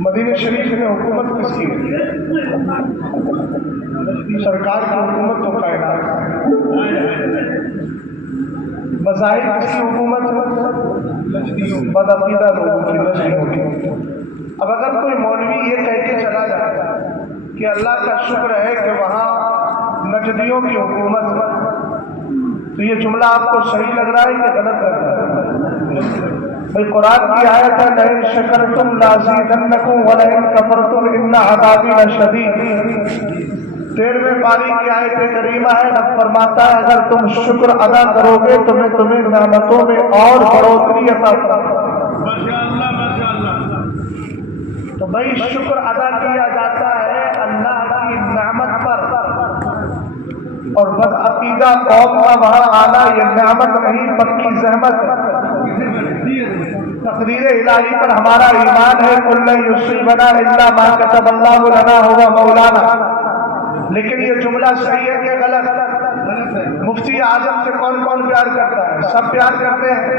مدینہ شریف میں حکومت کس کی ہے؟ سرکار کی حکومت تو کائنات ہے۔ مذاہب کس کی حکومت ہے؟ بدعقیدہ لوگوں کی، نجدیوں کی۔ اب اگر کوئی مولوی یہ کہہ کے چلا جائے کہ اللہ کا شکر ہے کہ وہاں نجدیوں کی حکومت ہے، تو یہ جملہ آپ کو صحیح لگ رہا ہے کہ غلط لگ رہا ہے؟ بھئی قرآن کی آیت ہے لئن شکرتم لازیدنکم ولئن کفرتم ان عذابی لشدید۔ 13ویں پاری کی آیت کریمہ ہے، رب فرماتا ہے اگر تم شکر ادا کرو گے تو میں تمہیں نعمتوں میں اور بڑھوتری عطا کروں گا۔ تو بھئی شکر ادا کیا جاتا ہے اللہ کی نعمت پر، اور بدعقیدہ قوم کا وہاں آنا یہ نعمت نہیں پکی زحمت ہے۔ تقدیر الہی پر ہمارا ایمان ہے قل لن یصیبنا الا ما کتب اللہ لنا هو مولانا، لیکن یہ جملہ صحیح ہے کہ غلط؟ مفتی اعظم سے کون کون پیار کرتا ہے؟ سب پیار کرتے ہیں۔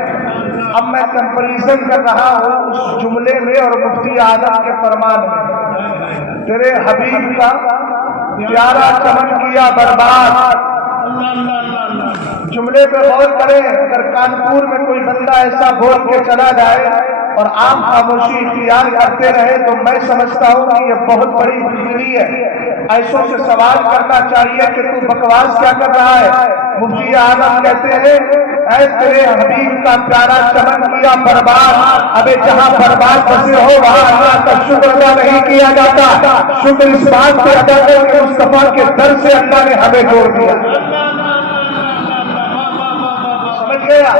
اب میں کمپریزن کر رہا ہوں اس جملے میں اور مفتی اعظم کے فرمان میں۔ تیرے حبیب کا پیارا چمن کیا برباد، جملے پہ غور کریں۔ اگر کانپور میں کوئی بندہ ایسا بول کے چلا جائے اور عام خاموشی اختیار کرتے رہے تو میں سمجھتا ہوں کہ یہ بہت بڑی بزدلی ہے۔ ایسوں سے سوال کرنا چاہیے کہ تو بکواس کیا کر رہا ہے؟ مفتی اعظم کہتے ہیں اے تیرے حبیب کا پیارا چمن کیا برباد، ابے جہاں برباد بسے ہو وہاں اللہ کا شکر ادا نہیں کیا جاتا۔ شکر اس بات پہ ادا کر کے مصطفیٰ کے در سے اللہ نے ہمیں جوڑ دیا۔ سمجھ گیا؟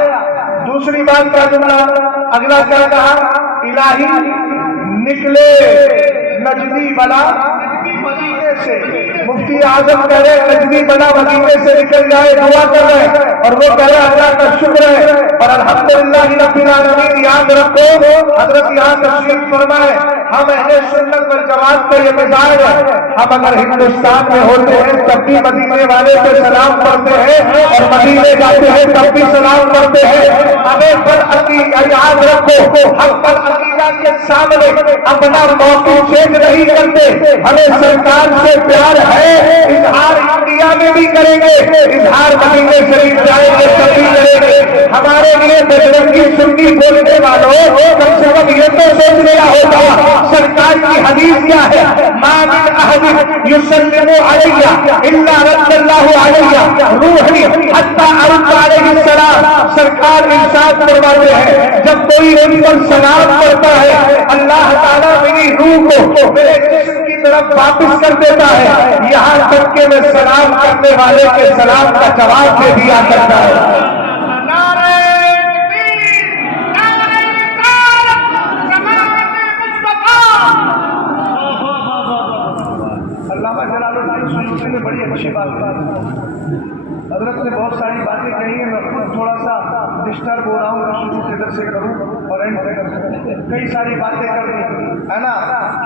دوسری بات کا جملہ اگلا کیا کہا؟ الہی نکلے نجدی بلا مدینے سے۔ مفتی اعظم کہہ رہے نجدی بلا مدینے سے نکل جائے، دعا کر رہے، اور وہ کہہ رہے اللہ کا شکر ہے اور الحمدللہ رب العالمین۔ یاد رکھو حضرت یہاں تشریف فرمائے، ہم اہل سنت والجماعت کا یہ مزاج ہے، ہم اگر ہندوستان میں ہوتے ہیں تب بھی مدینے والے پہ سلام پڑھتے ہیں اور مدینے جاتے ہیں تب بھی سلام پڑھتے ہیں۔ ہمیں یاد رکھو ہم بدعقیدہ کے سامنے اپنا موقف چینج نہیں کرتے، ہمیں سرکار سے پیار ہے، اظہار انڈیا میں بھی کریں گے، اظہار مدینے شریف جائیں گے تب بھی کریں گے۔ ہمارے لیے بجرنگی سنی بولنے والوں کم سے کم یہ تو سوچ لیا ہوگا سرکار کی حدیث کیا ہے؟ ما من احد یسلم علی الا رد اللہ علی روحی حتی ارد علیہ السلام۔ سرکار ارشاد فرماتے ہیں جب کوئی ان پر سلام کرتا ہے اللہ تعالیٰ میری روح کو میرے جسم کی طرف واپس کر دیتا ہے، یہاں تک کہ میں سلام کرنے والے کے سلام کا جواب دے دیا کرتا ہے۔ علامہ جلال الدین سیوطی نے بڑی اچھی بات کہی، حضرت نے بہت ساری باتیں کہی ہیں، میں خود تھوڑا سا ڈسٹرب ہو رہا ہوں کہ شروع کدھر سے کروں اور اینڈ کدھر، کئی ساری باتیں کر دی ہے نا.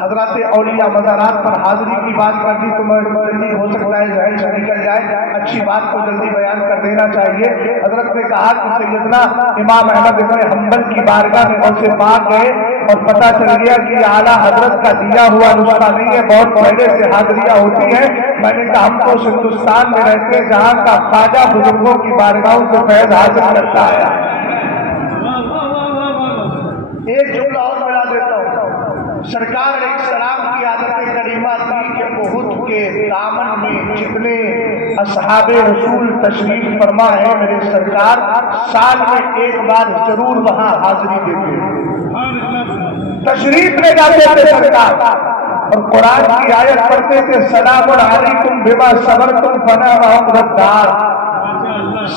حضرات اولیاء مزارات پر حاضری کی بات کر دی تو میں جلدی ہو سکتا ہے ذہن سے نکل جائے، اچھی بات کو جلدی بیان کر دینا چاہیے. حضرت نے کہا کہ سیدنا امام احمد بن حنبل کی بارگاہ میں غوث پاک گئے اور پتہ چل گیا کہ اعلیٰ حضرت کا دیا ہوا نسخہ نہیں ہے، بہت پہلے سے حاضریاں ہوتی ہیں. میں نے کہا ہم تو ہندوستان میں رہتے ہیں جہاں کا خواجہ بزرگوں کی بارگاہوں سے فیض حاصل کرتا ہے. ایک جملہ اور ملا دیتا ہوں، سرکار علیہ السلام کی عادت کریمہ تھی کہ احد کے دامن میں جتنے اصحاب رسول تشریف فرما ہے میرے سرکار سال میں ایک بار ضرور وہاں حاضری دیتے تشریف لے جاتے تھے سرکار، اور قرآن کی آیت پڑھتے تھے سلام علیکم بما صبرتم فنعم عقبی الدار.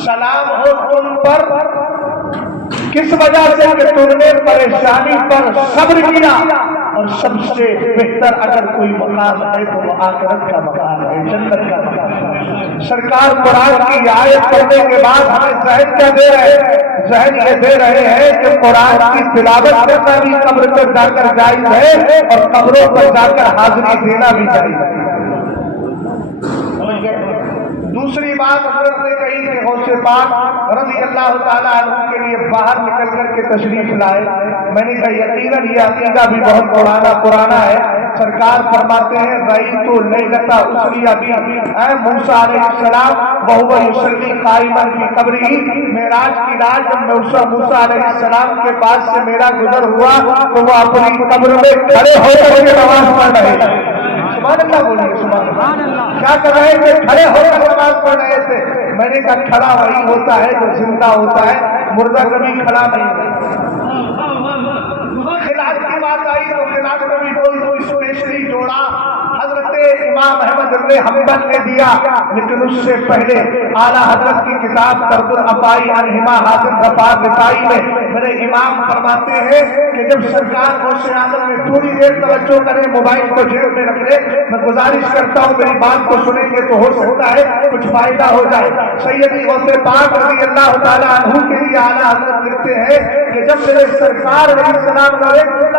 سلام ہو تم پر کس وجہ سے کہ تم نے پریشانی پر صبر کیا، اور سب سے بہتر اگر کوئی مقام ہے تو وہ آخرت کا مقام ہے، جنت کا مقام ہے. سرکار قرآن کی آیت پڑھنے کے بعد ہمیں ذہن کیا دے رہے ہیں؟ ذہن یہ دے رہے ہیں کہ قرآن کی تلاوت کرنا بھی قبر پر جا کر جائز ہے اور قبروں پر جا کر حاضری دینا بھی جائز ہے. دوسری بات حضرت نے کہی کہ غوث پاک رضی اللہ تعالیٰ عنہ کے لیے باہر نکل کر کے تشریف لائے. میں نے کہا یقیناً یہ عقیدہ بھی بہت پرانا ہے. سرکار فرماتے ہیں رأیت لیلۃ اسری بی موسیٰ علیہ السلام وہو یصلی قائما فی قبرہ. معراج کی رات جب موسیٰ علیہ السلام کے پاس سے میرا گزر ہوا تو وہ اپنی قبر میں کھڑے ہو کر کے نماز پڑھ رہے تھے. سبحان اللہ بولیے سبحان اللہ. کیا کر رہے تھے؟ کھڑے ہو کر نماز پڑھ رہے تھے. میں نے کہا کھڑا وہی ہوتا ہے جو زندہ ہوتا ہے، مردہ کبھی کھڑا نہیں ہوتا. خلاف کی بات آئی تو خلاف کبھی کوئی اسپیشلی جوڑا حضرت امام احمد بن حنبل نے دیا، لیکن اس سے پہلے اعلیٰ حضرت کی کتاب طرد الافائی عنہما حاضر غفار رفائی میں میرے امام فرماتے ہیں کہ جب سرکار غوث اعظم میں تھوڑی دیر توجہ کریں، موبائل کو جیب میں رکھ لیں، میں گزارش کرتا ہوں میری بات کو سنیں گے تو ہو سکتا ہے کچھ فائدہ ہو جائے. سیدی غوث پاک رضی اللہ تعالیٰ عنہ کے لیے اعلیٰ حضرت لکھتے ہیں کہ جب میرے سرکار علیہ السلام کا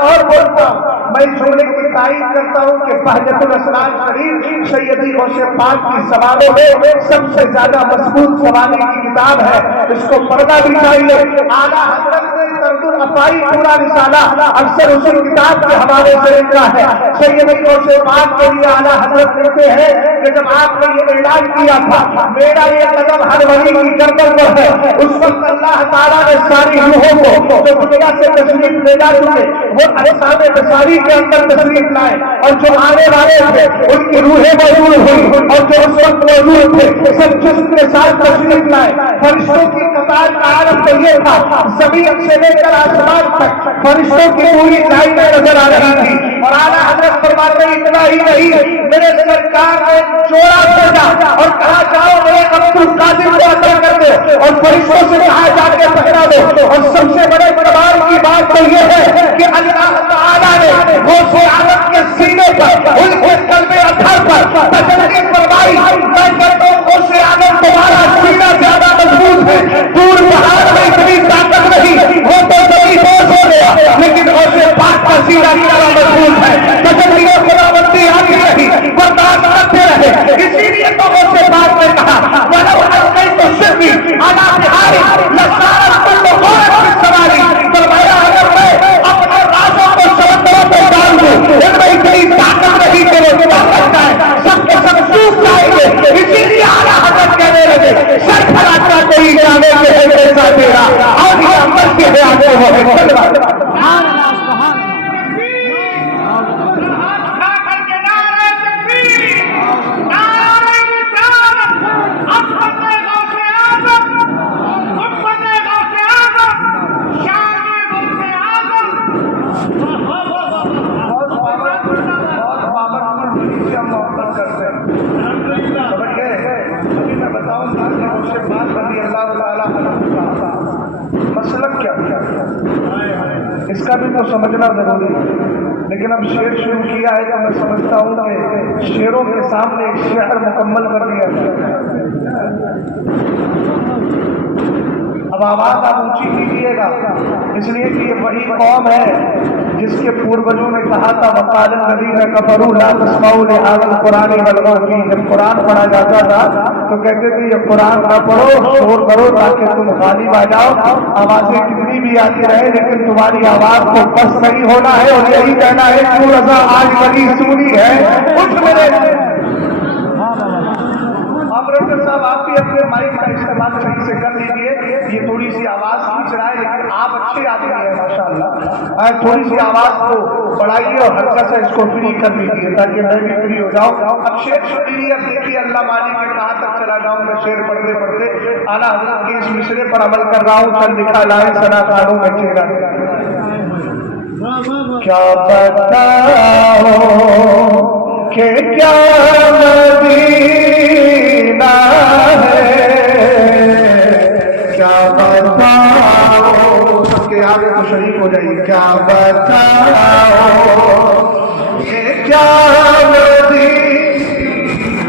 اور بولتا ہوں میں جملے کی تائید کرتا ہوں کہ بہجت الاسرار شریف سیدی غوث پاک کی سوالوں میں سب سے زیادہ مضبوط سوالی کی کتاب ہے، اس کو پڑھنا بھی چاہیے. اعلیٰ حضرت نے طرد الافائی پورا رسالہ اکثر اسی کتاب کے حوالے سے لکھا ہے. سیدی غوث پاک کے لیے اعلیٰ حضرت کہتے ہیں کہ جب آپ نے یہ اعلان کیا تھا میرا یہ قدم ہر ولی کی گردن پر ہے، اس وقت اللہ تعالیٰ نے ساری روحوں کو جو دنیا سے تشریف لے جا چکے وہ اجسام بشری کے اندر تشریف لائے، اور جو آنے والے تھے ان کی روحیں موجود ہوئی، اور جو اس وقت موجود تھے سب جسم کے ساتھ تشریف لائے. فرشتوں کی قطار کا عالم تو یہ تھا زمین سے لے کر آسمان تک فرشتوں کی پوری لائنیں نظر آ رہی تھی. اور اعلیٰ حضرت فرماتے اتنا ہی نہیں، میرے سرکار نے جوڑا سجا اور کہا جاؤ میرے عبد القادر کو عطا کر دو، اور فرشتوں سے کہا جا کے پہنا دو. اور سب سے بڑے کمال کی بات تو یہ ہے کہ اللہ تعالیٰ نے غوث اعظم کے سینے پر ان کے قلب اطہر پر تجلی فرمائی. میں کہتا ہوں غوث اعظم تمہارا سینہ زیادہ مضبوط ہے، دور پہاڑ میں اتنی طاقت نہیں، وہ تو کبھی بوجھ ہو گیا، لیکن غوث پاک کا سینہ زیادہ مضبوط ہے. تجلی خداوندی آتی رہی، برداشت کرتے رہے. اسی لیے تو غوث پاک نے کہا وَلَوْ أَلْقَيْتُ سِرِّي عَلَىٰ بِحَارٍ لَصَارَتْ كُلُّ غَارٍ بِالسَّوَارِي. فرمایا اگر میں اپنے رازوں کو سمندروں میں ڈال دوں ان میں اتنی طاقت نہیں کہ وہ ڈوب سکتا ہے، سب کے سب ڈوب جائیں گے. اسی لیے اعلیٰ حضرت کہنے لگے سر کھڑا کر کوئی جانے کے ہے جیسا تیرا اور یہ عمل کے ہے آگے وہ ہے. میں بتاؤں گا کہ اس کا بھی تو سمجھنا ضروری ہے. لیکن اب شعر شروع کیا ہے تو میں سمجھتا ہوں کہ شعروں کے سامنے ایک شعر مکمل کر دیا ہے. اب آواز آپ اونچی کیجیے گا، اس لیے کہ یہ وہی قوم ہے جس کے پوروجوں نے کہا تھا وقال الذین کفروا لا تسمعوا لهذا القرآن والغوا فیہ. جب قرآن پڑھا جاتا تھا تو کہتے تھے یہ قرآن نہ پڑھو، شور کرو تاکہ تم غالب آ جاؤ. آوازیں کتنی بھی آتی رہے لیکن تمہاری آواز کو بس نہیں ہونا ہے، اور یہی کہنا ہے کیوں رضا آج بڑی سونی ہے اٹھ میرے. آپریٹر صاحب آپ بھی اپنے مائک کا استعمال صحیح سے کر لیجیے. یہ تھوڑی سی آواز کھینچ رہا ہے لیکن آپ اچھے آدمی ہیں ماشاءاللہ. تھوڑی سی آواز کو بڑھائیے اور ہلکا سا اس کو فری کر لیجیے تاکہ میں بھی فری ہو جاؤں. اب شعر سنیے. اب دیکھیے اللہ مانی کے کہاں تک چلا جاؤں میں شعر پڑھتے پڑھتے. اعلیٰ حضرت کے اس مصرے پر عمل کر رہا ہوں. چل لکھا لائے سنا کھانوں میں چہرہ کیا بتاؤ کہ کیا مدینہ ہے، کیا بتاؤ. سب کے آگے تو شریک ہو جائیے. کیا بتاؤ یہ کیا مدینہ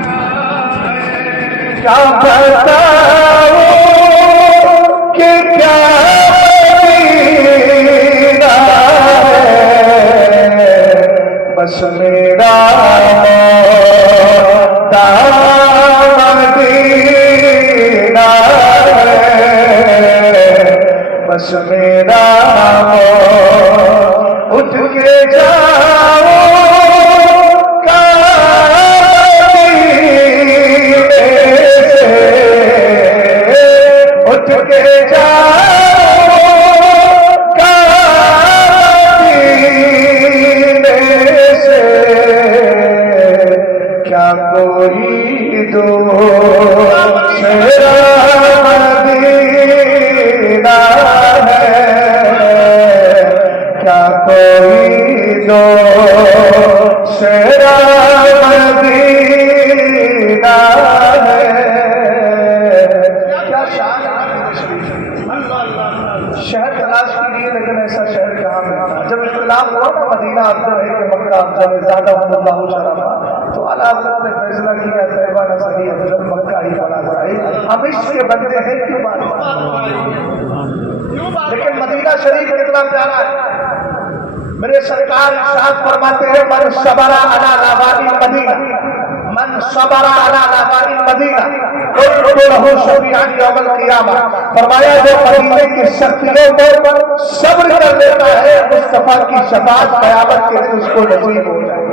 ہے، کیا بتاؤ کہ کیا مدینہ ہے. بس میرا مدینہ ہے، بس میرا اٹھ کے جاؤ اٹھ کے جاؤ سے. کیا کوئی دوسرا مدینہ ہے، کیا کوئی دوسرا مدینہ ہے. کیا شان شہر تلاش کیجیے لیکن ایسا شہر کہاں ملتا. جب اختلاف ہوا نا مدینہ افضل ہے کہ مکہ افضل ہے، زیادہ اللہ شرفا، تو اعلیٰ حضرت نے فیصلہ کیا طیبہ نہ صحیح افضل مکہ ہی بنا جائے. ہم عشق کے بندے ہیں کیوں بات. لیکن مدینہ شریف کتنا پیارا ہے. میرے سرکار ارشاد فرماتے ہیں من صبر علی نواحی المدینہ، من صبر علی نواحی المدینہ له شفیعان یوم القیامہ. فرمایا جو مدینے کی سختیوں پر صبر کر لیتا ہے مصطفیٰ کی شفاعت قیامت کے دن اس کو نصیب ہو جائے.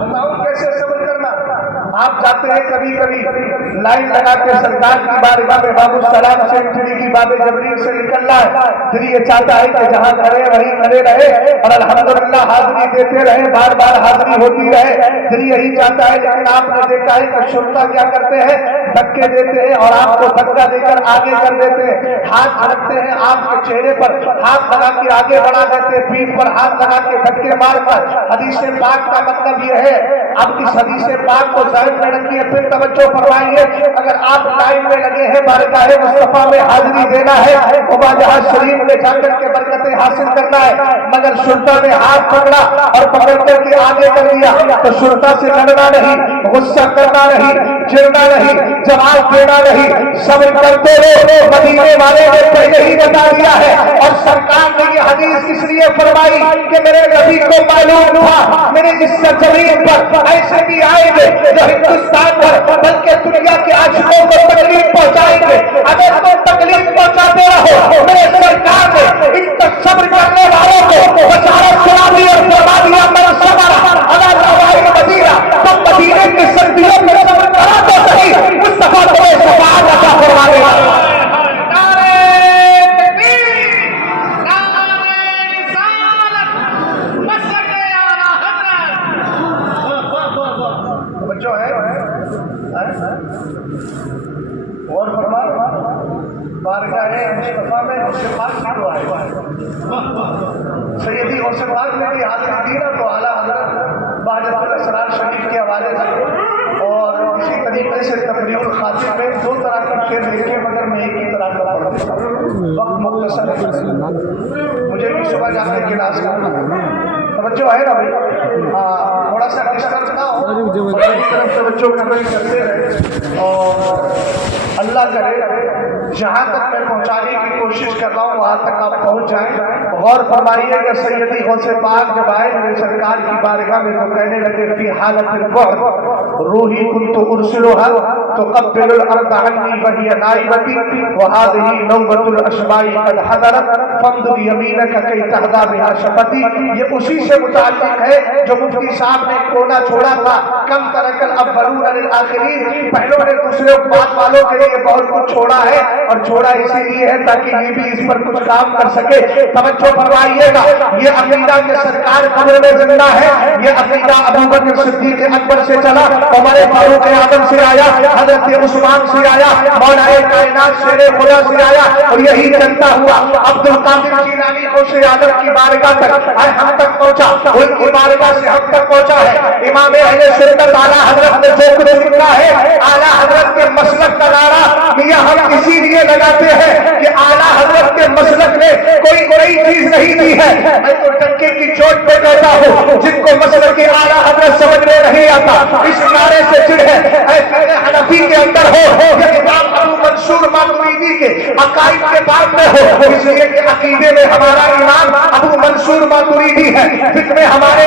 بتاؤ کیسے صبر کرنا. آپ جاتے ہیں کبھی کبھی لائن لگا کے سرکار کی بارگاہ میں باب السلام سے انٹری کی باب جبریل سے نکلنا ہے. پھر یہ چاہتا ہے کہ جہاں کرے وہیں کرے رہے اور الحمدللہ حاضری دیتے رہے، بار بار حاضری ہوتی رہے. پھر یہی چاہتا ہے لیکن آپ نے دیکھا ہے کہ شرطا کیا کرتے ہیں، دھکے دیتے ہیں اور آپ کو دھکا دے کر آگے کر دیتے ہیں. ہاتھ رکھتے ہیں آپ کے چہرے پر، ہاتھ لگا کے آگے بڑھا دیتے ہیں، پیٹھ پر ہاتھ لگا کے دھکے مار کر. حدیث پاک کا مطلب یہ ہے. اب اس حدیث پاک کو ذہن میں رکھیے، پھر توجہ فرمائیے. اگر آپ لائن میں لگے ہیں بارگاہ مصطفیٰ میں حاضری دینا ہے، عبادہ شریف میں جا کر کے برکتیں حاصل کرنا ہے، مگر شرطا نے ہاتھ پکڑا اور پکڑ کر کے آگے کر دیا تو شرطا سے لڑنا نہیں، غصہ کرنا نہیں، چڑنا نہیں، جواب دینا نہیں، صبر کرتے رہو. مدینے والے نے پہلے ہی بتا دیا ہے اور سرکار نے یہ حدیث اس لیے فرمائی کہ میرے نبی کو معلوم تھا میرے اس زمین پر ایسے بھی آئیں گے جو ہندوستان پر بلکہ دنیا کے عاشقوں کو تکلیف پہنچائیں گے. اگر تم تکلیف پہنچاتے رہو میرے سرکار نے ان پر صبر کرنے والوں کو بشارت سنا دی اور فرما دیا من صبر علی نواحی المدینہ. تم مدینے کی سختیوں میں صبر کرا تو صحیح، مصطفیٰ تمہیں شفاعت عطا فرما دے گا. اور فرما بارگاہ مصطفیٰ میں اس سے پاک کی دعا ہے. سیدی اور سے پاک میں بھی حاضر دی نا تو اعلیٰ حضرت بہجت الاسرار شریف کے حوالے سے اور اسی طریقے سے تفریح الخاطر میں دو طرح کے شعر لکھے مگر میں ایک ہی طرح کا پڑھتا ہوں. وقت مختصر ہے. مجھے بھی صبح جاتے ہیں کلاس کا توجہ ہے نا بھائی تھوڑا سا ڈسٹرب نہ ہو میری طرف سے بچوں کا کوئی کرتے رہے اور اللہ کرے جہاں تک میں پہنچانے کی کوشش کر رہا ہوں وہاں تک آپ پہنچ جائیں غور فرمائیے کہ سیدی غوث پاک جب آئے میرے سرکار کی بارگاہ میں تو کہنے لگے فی حالت البعد روحی کنت ارسلها تقبل الارض عنی وہی نائبتی وهذه نوبۃ الاشباء قد حضرت فامدد یمینک کی تهدی بها شفتی یہ اسی سے متعلق ہے جو مفتی صاحب نے کونا چھوڑا تھا کم ترک الاولون للآخرین پہلوں نے دوسرے بات والوں کے لیے بہت کچھ چھوڑا ہے اور چھوڑا اسی لیے ہے تاکہ یہ بھی اس پر کچھ کام کر سکے توجہ فرمائیے گا یہ عقیدہ کہ سرکار قبر میں زندہ ہے یہ عقیدہ ابو بکر صدیق اکبر سے چلا عمر فاروق اعظم سے آیا حضرت عثمان سے آیا مولا کائنات شیر خدا سے آیا اور یہی چلتا ہوا عبد القادر جیلانی غوث اعظم کی بارگاہ تک ہم تک پہنچا ان کی بارگاہ سے ہم تک پہنچا ہے امام اہل سنت اعلیٰ حضرت نے جو کچھ لکھا ہے اعلیٰ حضرت کے مسلک کا نعرہ یہ ہم اسی لیے لگاتے ہیں کہ اعلیٰ حضرت کے مسلک نے کوئی نئی چیز نہیں دی ہے میں تو ٹکے کی چوٹ پہ کہتا ہوں جن کو مسلک کے اعلیٰ حضرت سمجھ میں نہیں آتا اس نعرے سے چڑ ہے اے فقہ حنفی کے اندر ہو یا امام ابو منصور ماتریدی کے عقائد کے باب میں ہو اس لیے کہ عقیدے میں ہمارا امام ابو منصور ماتریدی ہے فقہ میں ہمارے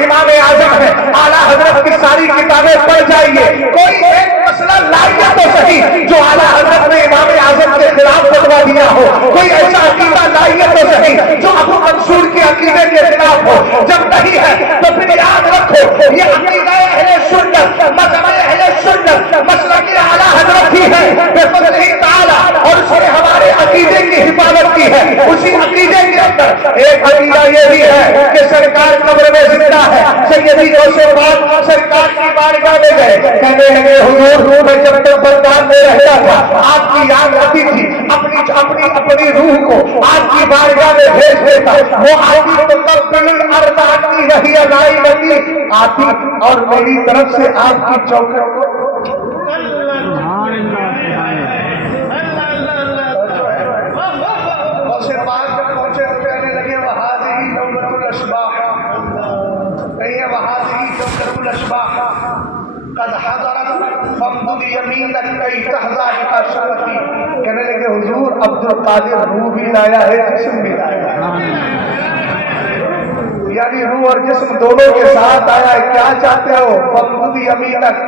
امام اعظم ہے اعلیٰ حضرت کی ساری کتابیں پڑھ جائیے کوئی ایک مسئلہ لائیے تو صحیح جو اعلیٰ حضرت نے امام اعظم کے خلاف فتویٰ دیا ہو کوئی ایسا عقیدہ لائیے تو صحیح جو ابو منصور کے عقیدے کے خلاف ہو جب نہیں ہے تو پھر یاد رکھو یہ عقیدہ اہل سنت مذہب اہل سنت مسلک اعلیٰ حضرت ہی ہے بفضل تعالی اور اس نے ہمارے عقیدے کی حفاظت کی ہے اسی عقیدے کے اندر ایک عقیدہ یہ بھی ہے کہ سرکار قبر میں زندہ ہے سیدی غوث پاک سرکار کی بارگاہ میں گئے کہنے لگے حضور میں جب تک بغداد میں رہتا تھا آپ کی یاد آتی تھی اپنی روح کو آپ کی بارگاہ میں بھیج دیتا وہ آتی تو تقبل الارض عنی وہی نائبتی آتی اور میری طرف سے آپ کی چوکٹ کو غوث پاک جب پہنچے تو کہنے لگے وہذہ نوبۃ الاشباح کہیے وہذہ نوبۃ الاشباح قد حضرت فامدد یمینک کی تهدی بها شفتی کہنے لگے حضور عبد القادر روح بھی لایا ہے جسم بھی لایا ہے یعنی روح اور جسم دونوں کے ساتھ آیا ہے کیا چاہتے ہو فامدد یمینک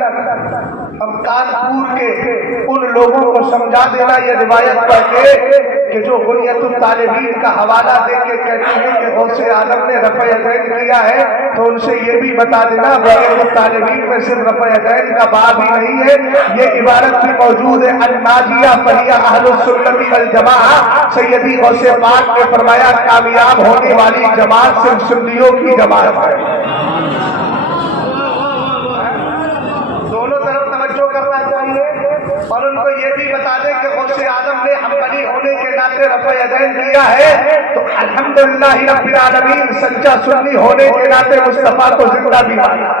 ہم کانپور کے ان لوگوں کو سمجھا دینا یہ روایت پڑھ کے کہ جو غنیت الطالبین کا حوالہ دے کے کہتے ہیں کہ غوث اعظم نے رفع یدین کیا ہے تو ان سے یہ بھی بتا دینا غنیت الطالبین میں صرف رفع یدین کا باب ہی نہیں ہے یہ عبارت بھی موجود ہے الناجیہ فہی اہل السنت والجماعہ سیدی غوث پاک نے فرمایا کامیاب ہونے والی جماعت صرف سنیوں کی جماعت ہے اور ان کو یہ بھی بتا دیں کہ غوث اعظم نے حنبلی ہونے کے ناطے رفع یدین کیا ہے تو الحمدللہ رب العالمین سچا سنی ہونے کے ناطے مصطفیٰ کو زندہ بھی مانا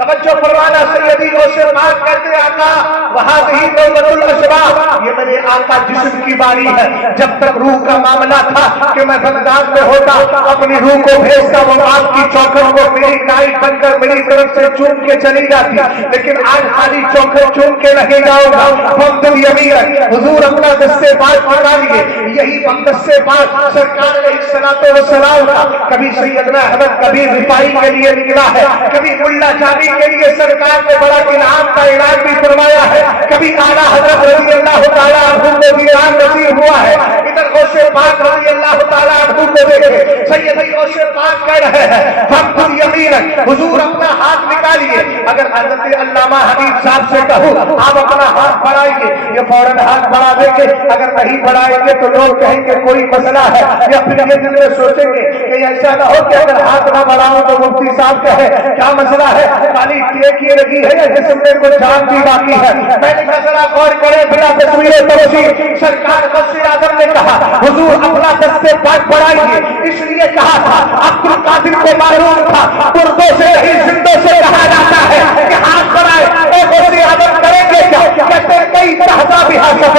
توجہ فرمانا سیدی غوث پاک کہتے ہیں آقا وہذہ نوبۃ الاشباح یہ میرے آقا جسم کی باری ہے جب تک روح کا معاملہ تھا کہ میں بغداد میں ہوتا اپنی روح کو بھیجتا وہ آپ کی چوکھٹ کو میری نائب بن کر میری طرف سے چوم کے چلی جاتی لیکن آج خالی چوکھٹ چوم کے نہیں جاؤں گا فامدد یمینک حضور اپنا دستے پاک پکڑا لیے یہی دستے پاک سرکار علیہ الصلوۃ والسلام کا کبھی سیدنا احمد کبھی رفاعی کے لیے نکلا ہے کبھی ملا جانی کے لیے سرکار نے بڑا انعام کا اعلان بھی فرمایا ہے کبھی اعلیٰ حضرت رضی اللہ تعالیٰ عنہ کو بھی انعام نصیب ہوا ہے ادھر غوث پاک رضی اللہ تعالیٰ عنہ کو دیکھے سیدی غوث پاک کہہ رہے ہیں فامدد یمینک حضور اپنا ہاتھ نکالیے اگر حضرت علامہ حبیب صاحب سے کہوں آپ اپنا ہاتھ بڑھائیے یہ فوراً ہاتھ بڑھا دیں گے اگر نہیں بڑھائیں گے تو لوگ کہیں گے کوئی مسئلہ ہے یا پھر یہ دل میں سوچیں گے کہ ایسا نہ ہو کہ اگر ہاتھ نہ بڑھاؤں تو مفتی صاحب کہے کیا مسئلہ ہے خالی ٹیک ہی لگی ہے یا جسم میں کوئی جان بھی باقی ہے میں نے کہا ذرا غور کرے بلا تصویر توسیع سرکار غوث اعظم نے کہا حضور اپنا دستے پاک بڑھائیے اس لیے کہا تھا عبد القادر کو معلوم تھا مردوں سے نہیں زندوں سے کہا جاتا ہے کہ ہاتھ بڑھائے اے غوث اعظم کریں گے کیا کہتے کئی تہذا بھی حاصل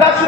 10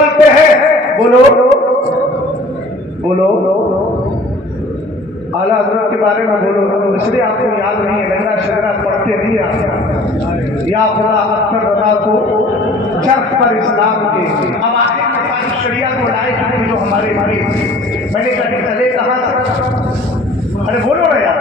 بولتے ہیں بولو بولو اعلیٰ حضرت کے بارے میں بولو، اس لیے آپ کو یاد نہیں ہے، لگنا شجرا پڑھتے نہیں آپ یا خدا اکثر رضا کو چرخ پر اسلام کے اب آگے کے شریعہ کو لائے جاتے جو ہمارے میں نے کہا چلے کہاں تھا، ارے بولو نا یار،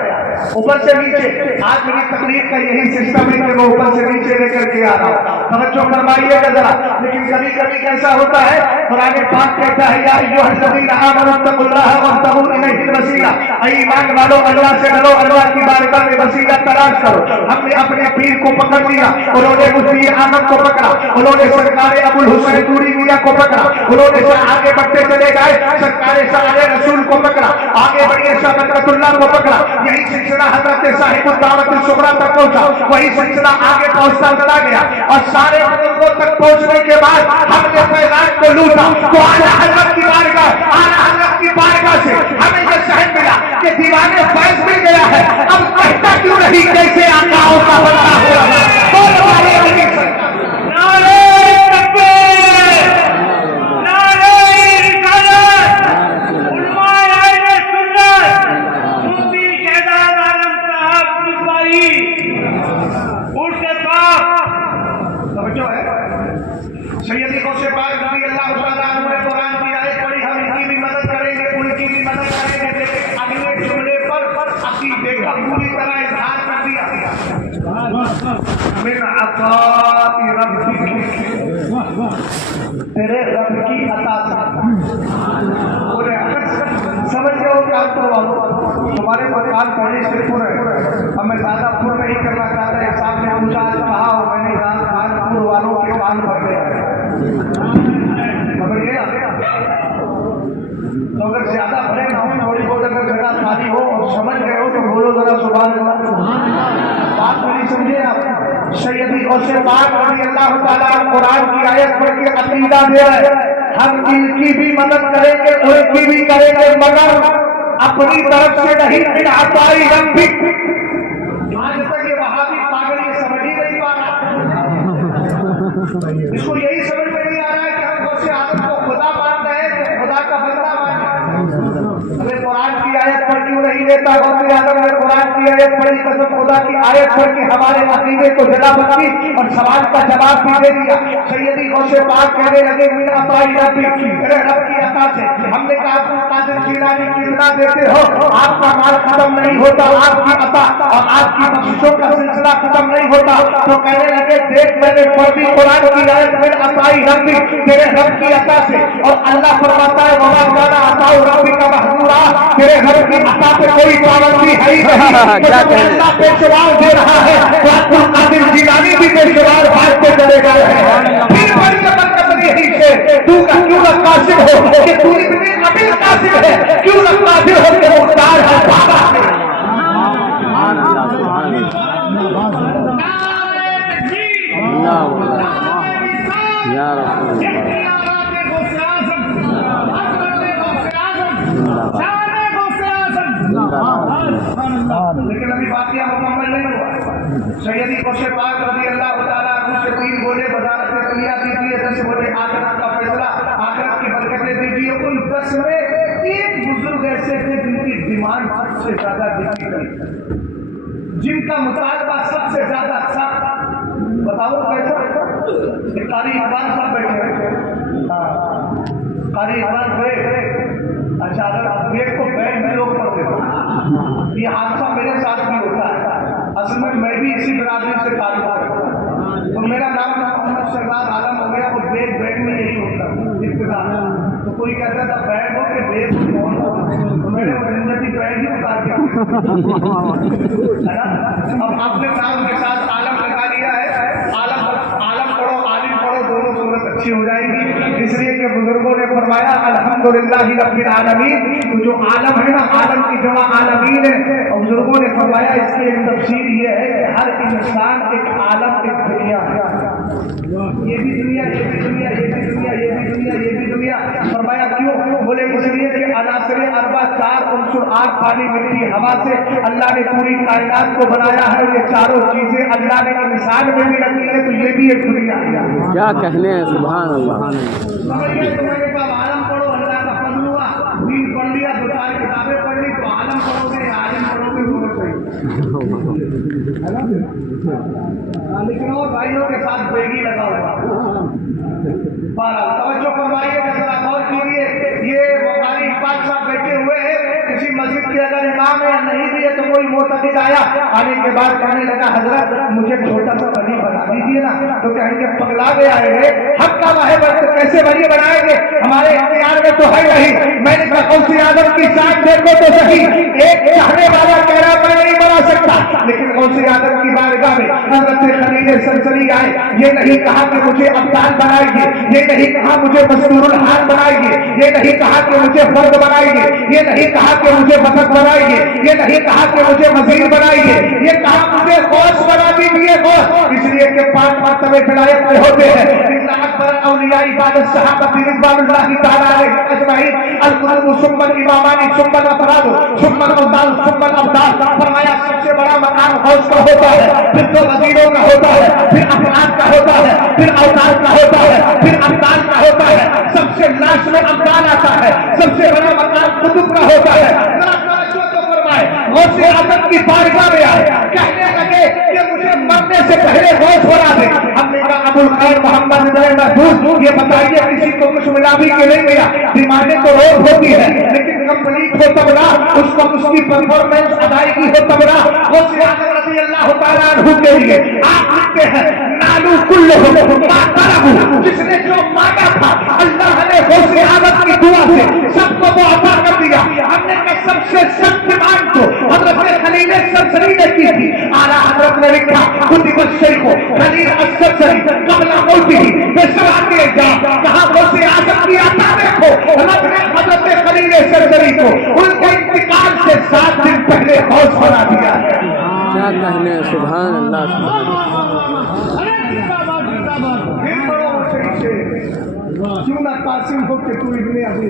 اوپر سے نیچے آج میری تقریر کا یہی سسٹم ہے کہ میں اوپر سے نیچے لے کر کے آ رہا ہوں، توجہ فرمائیے گا ذرا، لیکن کبھی کبھی کیسا ہوتا ہے قرآن پاک کہتا ہے یا ایھا الذین آمنوا اتقوا اللہ وابتغوا الیہ الوسیلہ، اے ایمان والو اللہ سے ڈرو، اللہ کی بارگاہ میں وسیلہ تلاش کرو۔ ہم نے اپنے پیر کو پکڑ لیا، انہوں نے مفتی احمد کو پکڑا، انہوں نے سرکار ابو الحسین توری میاں کو پکڑا، انہوں نے آگے بڑھتے چلے گئے سرکار شاہ رسول کو پکڑا، آگے بڑھیے شاہ برکت اللہ کو پکڑا، یہی سلسلہ حضرت صاحب الدعوت الصغریٰ تک پہنچا، وہی سلسلہ آگے پہنچتا چلا گیا، اور سارے بزرگوں تک پہنچنے کے بعد ہم نے پیغام کو لوٹا تو اعلیٰ حضرت کی بارگاہ سے ہمیں یہ شہد ملا کہ دیوانے فیض مل گیا ہے، اب کہتا کیوں نہیں کیسے آقاؤں کا بندہ ہو رہا ہے۔ سیدی غوث پاک رضی اللہ تعالیٰ عنہ نے قرآن کی آیت پڑھی، ہم ان کی بھی مدد کریں گے، ان کی بھی مدد کریں گے، لیکن اگلے جملے پر عقیدے کا پوری طرح اظہار کر دیا من عطاء ربک، تیرے رب کی عطا سے پورے سمجھ گئے کہ آپ تو تمہارے مکان پڑھنے سے پور ہے، ہمیں زیادہ پور نہیں کرنا چاہتے ہیں، صاحب نے پوچھا کہا اور میں نے کانپور والوں کے کان پڑ گئے سمجھ گئے، تو اگر زیادہ بھرے نہ ہو، تھوڑی بہت اگر جگہ خالی ہو اور سمجھ گئے ہو تو بولو ذرا سبحان اللہ، بات نہیں سمجھے آپ۔ سیدی غوث پاک رضی اللہ تعالیٰ قرآن کی آیت پڑھ کے عقیدہ دے رہے ہیں، ہم ان کی بھی مدد کریں گے، ان کی بھی کریں گے، مگر اپنی طرف سے نہیں، من عطاء ربک۔ آج تک یہ وہابی پاگل یہ سمجھ ہی نہیں پا رہا، اس کو یہی سمجھ میں نہیں آ رہا ہے کہ ہم غوث اعظم کو خدا مان رہے ہیں کہ خدا کا بندہ مان رہے ہیں۔ ہمیں قرآن کی آیت پڑھ کیوں نہیں لیتا؟ غوث اعظم نے قرآن کی آیت پڑھی، قسم خدا کی آیت پڑھ کے ہمارے عقیدے کو جلا بندی اور سوال کا جواب بھی دے دیا۔ سیدی غوث پاک کہنے لگے من عطاء ربک، میرے رب کی عطا سے۔ ہم نے کہا عبد القادر جیلانی کتنا دیتے ہو، آپ کا مال ختم نہیں ہوتا، آپ کی عطا اور آپ کی بخششوں کا سلسلہ ختم نہیں ہوتا۔ تو کہنے لگے دیکھ میں نے پڑھ دی قرآن کی آیت من عطاء ربک، تیرے رب کی عطا سے، اور اللہ فرماتا ہے وما کان عطاء ربک محظورا، تیرے رب کی عطا پہ کوئی پابندی ہے ہی نہیں۔ جب اللہ پیشوار دے رہا ہے تو عبد القادر جیلانی بھی پیشوار بھاگتے چلے گئے ہیں۔ پھر بڑی برکت یہی ہے، تو کا کیوں نہ قاصد ہو کہ تو اتنی قابل قاصد ہے، کیوں نہ قادر ہو کہ مختار ہے بابا ہے۔ لیکن ابھی واقعہ مکمل نہیں ہوا۔ سیدی غوث پاک رضی اللہ تعالیٰ عنہ سے تین بولے وزارت دنیا دیجیے، 10 بولے آخرت کا فیصلہ، آخرت کی برکتیں دیجیے۔ ان 10 میں ایک بزرگ ایسے تھے جن کی ڈیمانڈ سب سے زیادہ ڈیفیکلٹ، جن کا مطالبہ سب سے زیادہ سخت۔ بتاؤ کیسا؟ قاری اقبال صاحب بیٹھے، قاری اقبال بیٹھے، اچھا اگر بیگ کو بیگ میں لوگ پڑھتے ہیں، یہ حادثہ میرے ساتھ بھی ہوتا ہے، اصل میں بھی اسی برادری سے تعلق رکھتا ہوں، تو میرا نام محمد شہزاد عالم ہو گیا، وہ بیگ میں یہی ہوتا ابتدا، تو کوئی کہتا تھا بیگ ہو کہ بیگ تو میں نے وہ زندگی بیگ ہی اتار دیا۔ اب اپنے نام کے ساتھ عالم لگا لیا ہے، عالم پڑھو عالم پڑھو، دونوں صورت اچھی ہو جائے گی، اس لیے کہ بزرگوں نے فرمایا الحمدللہ رب العالمین، تو جو عالم ہے نا، عالم کی جمع عالمین ہے، اور بزرگوں نے فرمایا اس کی ایک تفسیر یہ ہے کہ ہر انسان ایک عالم ایک دنیا ہے، یہ بھی دنیا یہ بھی دنیا یہ بھی دنیا یہ بھی دنیا یہ بھی دنیا۔ فرمایا کیوں؟ بولے اس لیے کہ عناصر اربع 4 عنصر آگ پانی مٹی ہوا سے اللہ نے پوری کائنات کو بنایا ہے، یہ چاروں چیزیں اللہ نے انسان میں بھی رکھی ہے، تو یہ بھی ایک دنیا ہے۔ کیا کہنے ہیں، سبحان اللہ۔ سمجھئے تمہارے پاس عالم پڑھو، اللہ کا فضل ہوا، دین پڑھ لیا، 2-4 کتابیں پڑھ لی تو عالم پڑھو گے عالم پڑھو گے دونوں صحیح، لیکن اور بھائیوں کے ساتھ بیگی لگا ہوا۔ توجہ فرمائیے کہ ذرا غور کیجیے، یہ قاری اقبال صاحب بیٹھے ہوئے ہیں، کسی مسجد کے اگر امام ہے یا نہیں بھی ہے تو کوئی معتقد آیا، آنے کے بعد کہنے لگا حضرت مجھے چھوٹا سا ولی بنا دیجیے نا، تو کہیں گے پگلا گیا ہے، حق کا واحد کیسے ولی بنائیں گے، ہمارے اختیار میں تو ہے نہیں۔ میں نے کہا غوث اعظم کی ذات دیکھو تو صحیح، ایک چاہنے والا کہہ رہا میں نہیں بنا سکتا، لیکن غوث اعظم کی بارگاہ میں حضرت خلیل سرسری آئے، یہ نہیں کہا کہ مجھے ابدال بنائیں گے، یہ نہیں کہا مجھے مستور الحال بنائیں گے، یہ نہیں کہا کہ مجھے فرد بنائیں گے، یہ نہیں کہا کہ مجھے مدد بنائیں گے، یہ نہیں کہا کہ مجھے مزید بنائیں گے، یہ کہا مجھے غوث بنا دیجیے غوث، اس لیے کہ 5 مرتبے ولایت میں ہوتے ہیں۔ ان اکبر اولیاء عبادت صحابہ رضوان اللہ تعالی علیہ اجمعین القلوب ثم الامامان ثم الافراد ثم الاوطان ثم الابدال۔ فرمایا سب سے بڑا مقام غوث کا ہوتا ہے، پھر تو وزیروں کا ہوتا ہے، پھر افراد کا ہوتا ہے، پھر اوتاد کا ہوتا ہے، پھر ابدال کا ہوتا ہے، سب سے لاش میں ابدال آتا ہے، سب سے بڑا مقام قطب کا ہوتا ہے۔ غوث اعظم کی بارگاہ میں آئے، کہنے لگے کہ مجھے مرنے سے پہلے غوث بنا دے۔ ہم نے کہا ابو الخیر محمد بن محفوظ یہ بتائیے کسی کو کچھ ملا بھی کہ نہیں ملا؟ بیماری تو روز ہوتی ہے لیکن کمپلیٹ ہو تب نہ، اس کو اس کی پرفارمنس ادائیگی ہو تب نہ۔ غوث اعظم رضی اللہ تعالیٰ عنہ کے لیے آپ لکھتے ہیں نالو کلہم ما طلبوا، جس نے جو مانگا تھا اللہ نے غوث اعظم کی دعا سے سب کو وہ عطا کر دیا۔ ہم نے کہا سب سے سخت مان تو حضرت خلیل سرسری نے کی تھی، اعلیٰ حضرت نے لکھا کتب الشیخ خلیل السرسری قبل موتہ بسرعہ جا، کہاں غوث اعظم کی عطا دیکھو، رب نے حضرت خلیل سرسری کو ان کے انتقال سے 7 دن پہلے غوث بنا دیا ہے۔ کیا کہنے ہیں، سبحان اللہ، سبحان اللہ۔ کیوں نہ قاسم ہو کہ تو ابن ابی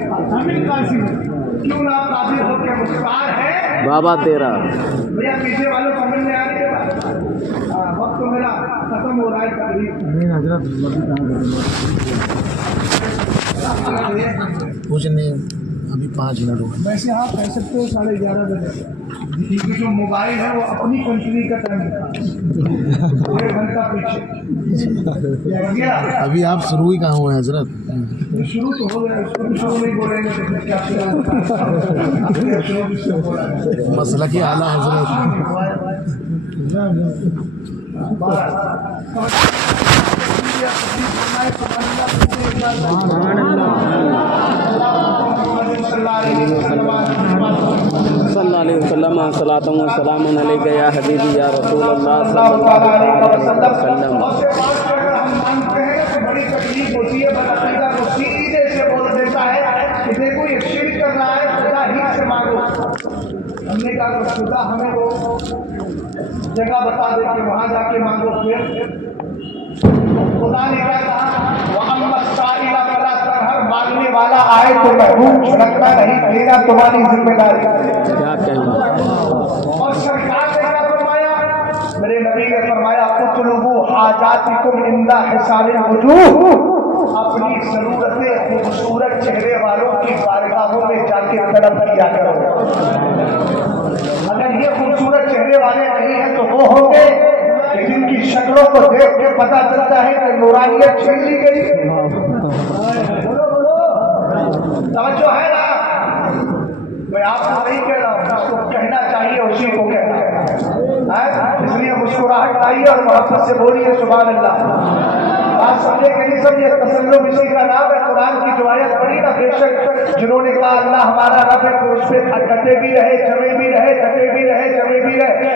قاسم، کیوں نہ قادر ہو کہ مختار ہے بابا تیرا۔ بھیا پیچھے والوں سمجھ میں آ رہی ہے؟ وقت تو میرا ختم ہو رہا ہے تقریب۔ حضرت کچھ نہیں، ابھی 5 منٹ ہو گئے۔ ویسے آپ کہہ سکتے ہو 11:30 بجے، کیونکہ جو موبائل ہے وہ اپنی کنٹری کا ٹائم دکھا 1 گھنٹہ پیچھے۔ ابھی آپ شروع ہی کہاں ہوئے ہیں حضرت؟ شروع تو ہو گیا، اس کو بھی شروع نہیں بولیں گے تو کیا مسئلہ کی اعلیٰ حضرت۔ صلی اللہ علیہ وسلم صلاۃ و سلام علیک یا حبیبی یا رسول اللہ صلی اللہ علیہ وسلم۔ ہم مانتے ہیں کہ بڑی تکلیف ہوتی ہے، بدعقیدہ کو سیدھے سے بول دیتا ہے کہ دیکھو یہ شرک کر رہا ہے، خدا ہی سے مانگو۔ ہم نے کہا کہ خدا ہمیں وہ جگہ بتا دے کہ وہاں جا کے مانگو۔ پھر خدا نے کیا کہا، وَأَمَّا السَّائِلَ فَلَا تَنْهَرْ، مانگنے والا آئے تو محروم چھڑکنا نہیں، دینا تمہاری ذمہ داری ہے۔ کیا کہنا۔ اور سرکار نے کیا فرمایا؟ میرے نبی نے فرمایا اطلبوا حاجاتکم عند حسان الوجوہ، اپنی ضرورتیں خوبصورت چہرے والوں کی بارگاہوں میں جا کے طلب کیا کرو۔ اگر یہ خوبصورت چہرے والے نہیں ہیں تو وہ ہوں گے جن کی شکلوں کو دیکھ کے پتہ چلتا ہے کہ نورانیت چھین لی گئی۔ توجہ ہے نا؟ میں آپ کو نہیں کہہ رہا ہوں، جس کو کہنا چاہیے اسی کو کہنا ہے، اس لیے مسکراہٹ آئیے اور محبت سے بولیے سبحان اللہ۔ بات سمجھے کہ نہیں سمجھے؟ تسلم اسی کا نام ہے۔ قرآن کی جو آیت پڑھی نا، بے شک جنہوں نے کہا اللہ ہمارا رب ہے تو اس پہ ڈٹے بھی رہے، جمے بھی رہے، ڈٹے بھی رہے، جمے بھی رہے،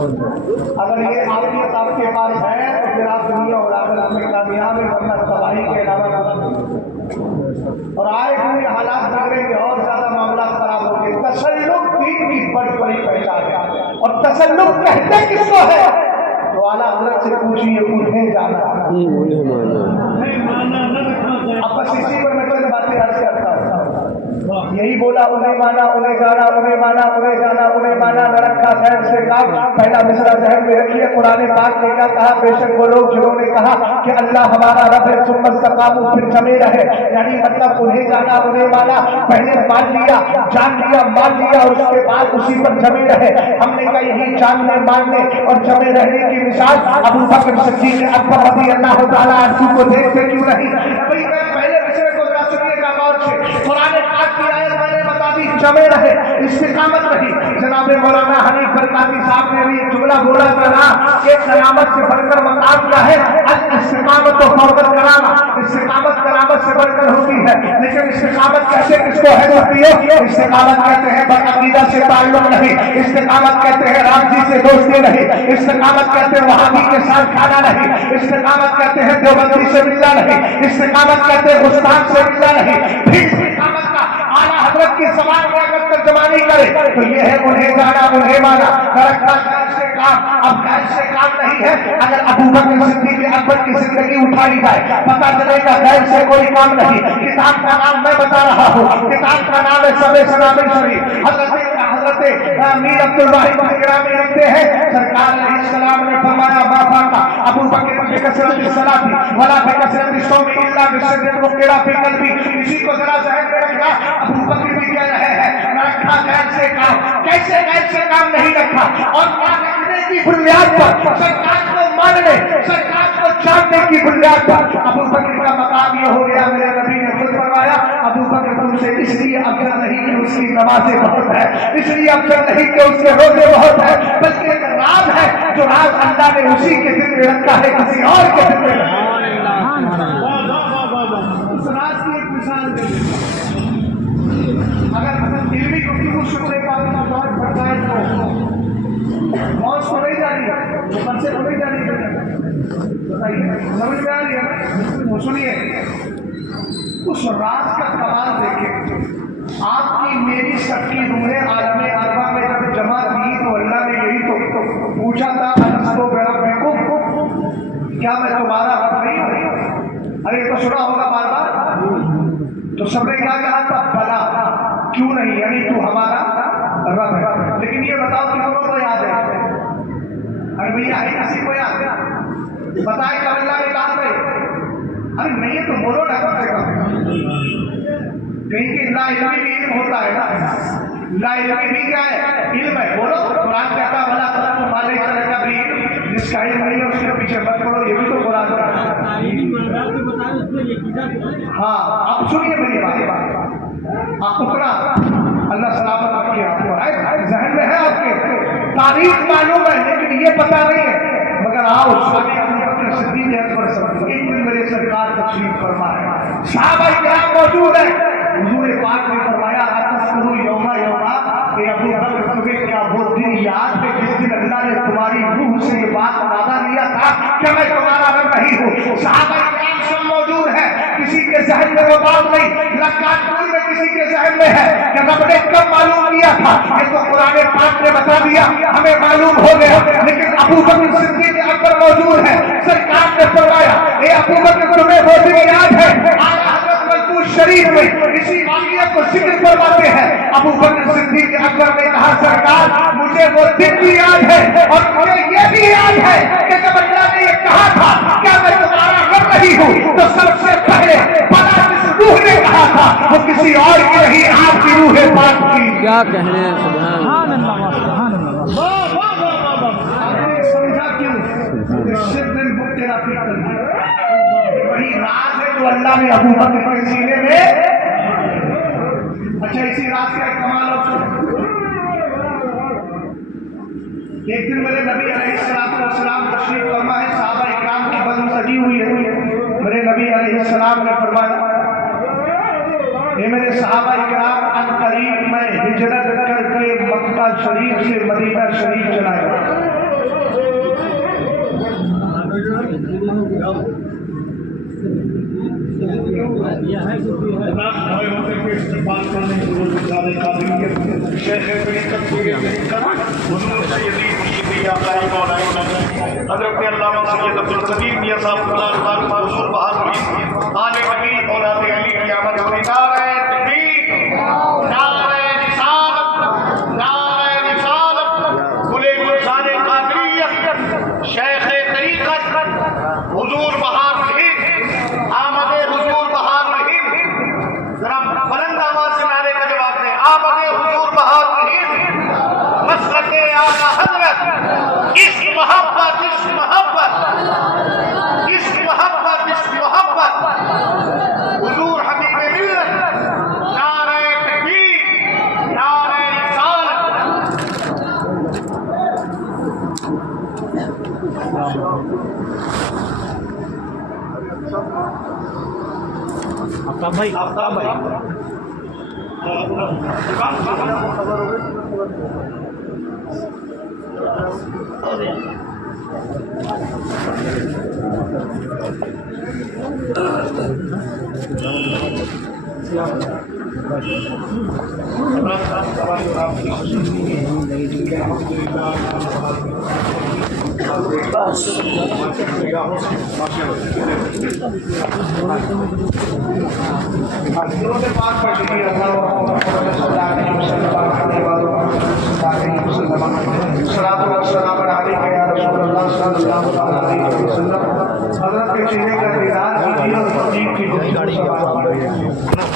اگر یہ عافیت آپ کے پاس ہے تو پھر آپ دنیا اور آخرت میں کامیاب ہیں، ورنہ تباہی کے علاوہ اور آئے ہوئے حالات بگڑیں گے اور زیادہ معاملات خراب ہوں گے۔ تسلط دین کی بڑی بڑی پہچان ہے، اور تسلط کہتے کس کو ہے؟ تو اعلیٰ حضرت سے پوچھیے انہیں جانا۔ انہیں مانا۔ اب بس اسی پر میں چند باتیں عرض کرتا ہوں۔ یہی بولا انہیں مانا، انہیں جانا، انہیں مانا، انہیں جانا، انہیں مانا، نہ رکھا غیر سے کام۔ پہلا مصرع ذہن میں رکھیے، قرآن پاک نے کیا کہا؟ بے شک وہ لوگ جنہوں نے کہا کہ اللہ ہمارا رب ہے ثم استقاموا پھر جمے رہے، یعنی مطلب انہیں جانا، انہیں مانا، پہلے مان لیا، جان لیا، مان لیا، اور اس کے بعد اسی پر جمے رہے۔ ہم نے کہا یہی جاننے، ماننے اور جمے رہنے کی مثال ابو بکر صدیق اکبر رضی اللہ تعالیٰ عنہ کو دیکھتے کیوں نہیں؟ بھائی میں پہلے مصرع کو ذرا سنیے گا غور سے۔ قرآن پاک کی آیت میں نے بتا دی، جمے رہے، استقامت رہی۔ جناب مولانا حنیف برکاتی صاحب نے بھی جملہ بولا تھا کہ قیامت سے بڑھ کر مقام کیا ہے؟ استقامت و فوق الکرامہ۔ استقامت کرامت سے بڑھ کر ہوتی ہے، لیکن استقامت کہتے کس کو ہے دوستیو؟ استقامت کہتے ہیں بدعقیدہ سے تعلق نہیں، استقامت کہتے ہیں رافضی سے دوستی نہیں، استقامت کہتے ہیں وہابی کے ساتھ کھانا نہیں، استقامت کہتے ہیں دیوبندی سے ملنا نہیں، استقامت کہتے ہیں استاد سے ملنا نہیں۔ پھر استقامت کا اعلیٰ حضرت کی زبان میں اگر ترجمانی کرے تو یہ ہے انہیں جانا، انہیں مانا، رکھا غیر سے کام۔ اب غیر سے کام نہیں ہے، اگر ابو بکر صدیق اکبر کی زندگی اٹھائی جائے پتہ چلے گا غیر سے کوئی کام نہیں۔ کتاب کا نام میں بتا رہا ہوں، کتاب کا نام ہے شب سنابل شریف۔ حضرت میر عبدالواحد گرامی لکھتے ہیں سرکار علیہ السلام نے فرمایا ما فاقا ابو بکر بکثرت الصلاۃ ولا بکثرت الصوم الا بشدۃ وقرا فی قلبی۔ اسی کو ذرا ذہن میں رکھنا، ابو بکر بھی کہہ رہے ہیں نہ رکھا غیر سے کام۔ کیسے غیر سے کام نہیں رکھا؟ اور کیا رکھنے کی بنیاد پر؟ سرکار کو ماننے، سرکار کو جاننے کی بنیاد پر۔ ابو بکر کا مقام یہ ہو گیا، میرے نبی نے خود فرمایا ابو بکر تم سے اس لیے افضل نہیں کہ اس کی نمازیں بہت ہے، اس لیے افضل نہیں کہ اس کے روزے بہت ہے، بلکہ ایک راز ہے جو راز اللہ نے اسی کے دل میں رکھا ہے، کسی اور کے دل میں رکھا ہے۔ اس راز کی ایک مثال دے دیں۔ اگر علمی گفتگو شکر کا موت بڑھتا ہے تو موت کو نہیں جانی ہے، بچے کو نہیں جانی ہے، بتائیے سمجھ میں آ رہی ہے؟ وہ سنیے، اس راز کا کمال دیکھیں۔ آپ کی میری سب کی روحیں عالم ارواح میں جب جمع تھی تو اللہ نے یہی تو پوچھا تھا الستو بربکم، کیا میں تمہارا رب نہیں ہوں؟ ارے یہ تو سنا ہوگا بار بار۔ تو سب نے کیا کہا تھا؟ بلا، کیوں نہیں، یعنی تو ہمارا رب ہے۔ لیکن یہ بتاؤ کتنوں کو یاد ہے؟ ارے بھیا ہے کسی کو یاد ہے؟ بتائے کب اللہ نے کہا تھا؟ ارے نہیں ہے تو بولو نہ، کہیں کہ لا علمی بھی علم ہوتا ہے نا، لا علمی بھی کیا ہے؟ علم ہے۔ بولو، قرآن کہتا ہے بھلا تو مالک طرح کا بھی جس کا علم نہیں ہے اس کے پیچھے مت پڑو، یہ بھی تو قرآن کا ہے۔ ہاں آپ سنیے میری بات، آپ اتنا اللہ سلامت رکھے آپ کو، ذہن میں ہے آپ کے، تاریخ معلوم ہے لیکن یہ پتہ نہیں ہے۔ مگر آؤ صدیق اکبر صدیق ایک دن میرے سرکار تشریف فرما ہے، صحابہ کرام موجود ہیں، حضور پاک نے فرمایا اتذکروا یوما یوما کہ ابو بکر تمہیں کیا وہ دن یاد ہے جس دن اللہ نے تمہاری روح سے یہ بات وعدہ لیا تھا کہ میں تمہارا رب نہیں ہوں؟ صحابہ کرام سب موجود ہیں، کسی کے ذہن میں وہ بات نہیں، لکانپور میں کسی کے ذہن میں ہے کہ رب نے کب معلوم کیا تھا؟ یہ تو قرآن پاک نے بتا دیا، ہمیں معلوم ہو گیا، لیکن ابو بکر صدیق اکبر موجود ہے۔ سرکار نے فرمایا اے ابو بکر تمہیں وہ دن یاد ہے؟ شریف میں اسی واقعہ کو ذکر فرماتے ہیں۔ ابو بکر صدیق اکبر نے کہا سرکار مجھے وہ دن بھی یاد ہے اور مجھے یہ بھی یاد ہے کہ جب اللہ نے یہ کہا تھا کیا میں تمہارا رب نہیں ہوں تو سب سے پہلے بلا جس روح نے کہا تھا وہ کسی اور کی نہیں، آپ کی روح پاک کی۔ کیا کہنے ہیں؟ سبحان اللہ، سبحان اللہ۔ سمجھا کیوں؟ وہی راز ہے جو اللہ نے ابو بکر کے سینے میں۔ اچھا اسی راز کا ایک کمال ہو سکتا۔ ایک دن میرے نبی علیہ السلام تشریف فرما ہے، صحابہ اکرام کی بزم سجی ہوئی ہے، میرے نبی علیہ السلام نے فرمایا اے میرے صحابہ اکرام ان قریب میں ہجرت کر کے مکہ شریف سے مدینہ شریف چلا گیا۔ حضرت علامہ سید عبدالقدیر میاں صاحب حضور بہار آل ولی اولاد علی قیامت ہوئی نعرہ تکبیر نعرہ رسالت نعرہ رسالت گلے گلزار قادریت شیخ طریقت حضور بہار ہند آمد حضور بہار ہند ذرا بلند آواز سے نعرے کا جواب دیں آمد حضور بہار ہند مسلک اعلی حضرت اس محبت اس محبت اس محبت اس محبت حضور حبیب ملت نعرہ تکبیر نعرہ رسالت آفتاب بھائی حضرت کے چہرے کا دیدار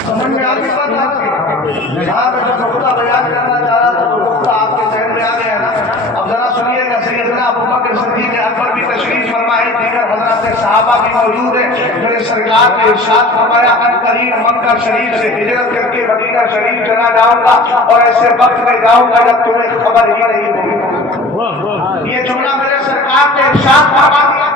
سمجھ میں آتی بات آپ کی یہاں میں جو نقطہ بیان کرنا چاہ رہا تھا وہ نقطہ آپ کے ذہن میں آ گیا نا اب ذرا سنیے گا سیدنا ابوبکر صدیق اکبر بھی تشریف فرمائے دیگر حضرات صحابہ بھی موجود ہیں میرے سرکار نے ارشاد فرمایا ان قریب مکہ شریف سے ہجرت کر کے مدینہ شریف چلا جاؤں گا اور ایسے وقت میں جاؤں گا جب تمہیں خبر ہی نہیں ہوگی یہ جملہ میرے سرکار نے ارشاد فرما دیا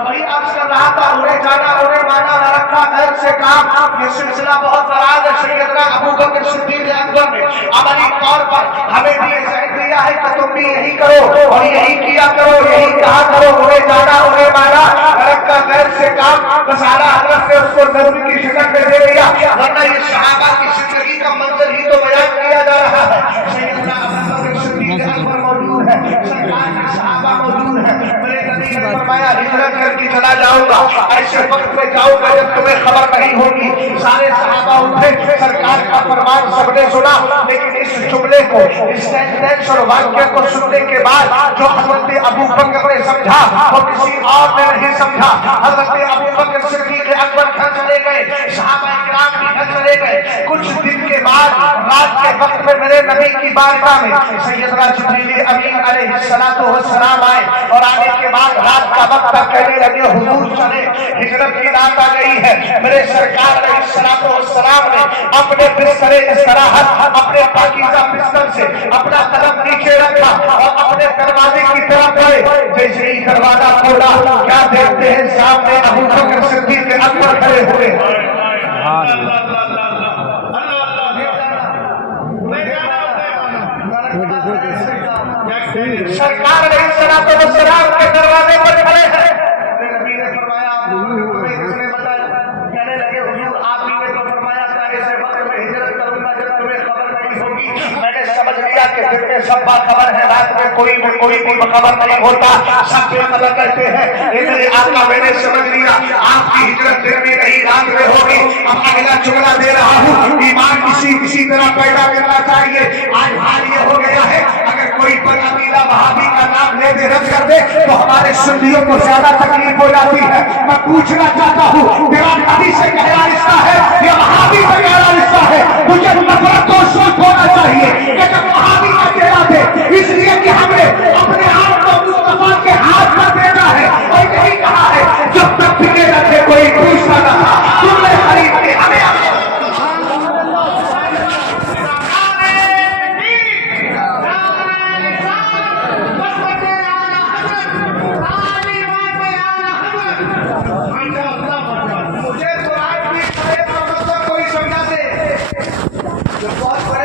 وہی عرض کر رہا تھا انہیں جانا انہیں مانا نہ رکھا گھر سے کام یہ سلسلہ بہت دراز ہے سیدنا ابوبکر صدیق اکبر نے عملی طور پر ہمیں یہ ذہن دیا ہے کہ تم بھی یہی کرو اور یہی کیا کرو یہی کہا کرو انہیں جانا انہیں مانا نہ رکھا گھر سے کام بس اعلیٰ حضرت نے اس کو نظم کی شکل میں دے دیا ورنہ یہ صحابہ کی زندگی کا منظر ہی تو بیان کیا جا رہا ہے سیدنا ابوبکر صدیق اکبر موجود ہے سرکار کے صحابہ موجود ہے میرے نبی نے فرمایا ہجرت کر کے چلا جاؤں گا ایسے وقت میں جاؤں گا جب تمہیں خبر نہیں ہوگی سارے صحابہ اٹھے سرکار کا فرمان سب نے سنا لیکن اس جملے کو اس سینٹینس اور واقعے کو سننے کے بعد جو حضرت ابوبکر نے سمجھا وہ کسی اور نے نہیں سمجھا حضرت ابوبکر صدیق اکبر گھر چلے گئے صحابہ کرام بھی گھر چلے گئے کچھ دن کے بعد رات کے وقت میں میرے نبی کی بارگاہ میں سیدنا جبریل امین علیہ السلام آئے اور آنے کے بعد رات کا وقت کہنے لگے حضور چلے ہجرت کی رات آ گئی ہے میرے سرکار علیہ السلام نے اپنے بستر استراحت اپنے پاکیزہ بستر سے اپنا قدم نیچے رکھا اور اپنے دروازے کی طرف گئے جیسے ہی دروازہ کھولا کیا دیکھتے ہیں سامنے ابوبکر صدیق اکبر کھڑے ہوئے سرکار علیہ السلام کے دروازے پر کھڑے ہیں نبی نے فرمایا کہنے لگے حضور آپ ہی نے تو فرمایا تھا ایسے وقت میں ہجرت کروں گا جب تمہیں خبر نہیں ہوگی میں نے سمجھ لیا کہ دن میں سب باخبر ہے رات میں کوئی بھی خبر نہیں ہوتا سب بے خبر کہتے ہیں میرے آقا میں نے سمجھ لیا آپ کی ہجرت دن میں نہیں رات میں ہوگی اب اگلا جملہ دے رہا ہوں ایمان کسی طرح پیدا کرنا چاہیے آج حال یہ ہو گیا ہے اگر کوئی قبیلہ وہابی کا نام لے دے رد کر دے تو ہمارے سنیوں کو زیادہ تکلیف ہو جاتی ہے میں پوچھنا چاہتا ہوں تیرا نبی سے گہرا رشتہ ہے یا وہابی سے گہرا رشتہ ہے مجھے نفرت تو سوچ ہونا چاہیے کہ جب وہابی کا چہرہ تھے اس لیے کہ ہم نے اپنے آپ کو مصطفیٰ کے ہاتھ میں دینا ہے اور یہی کہا ہے جب تک پھرے رکھے کوئی پوچھتا نہ تھا تم نے خرید کے ہمیں بہت بڑے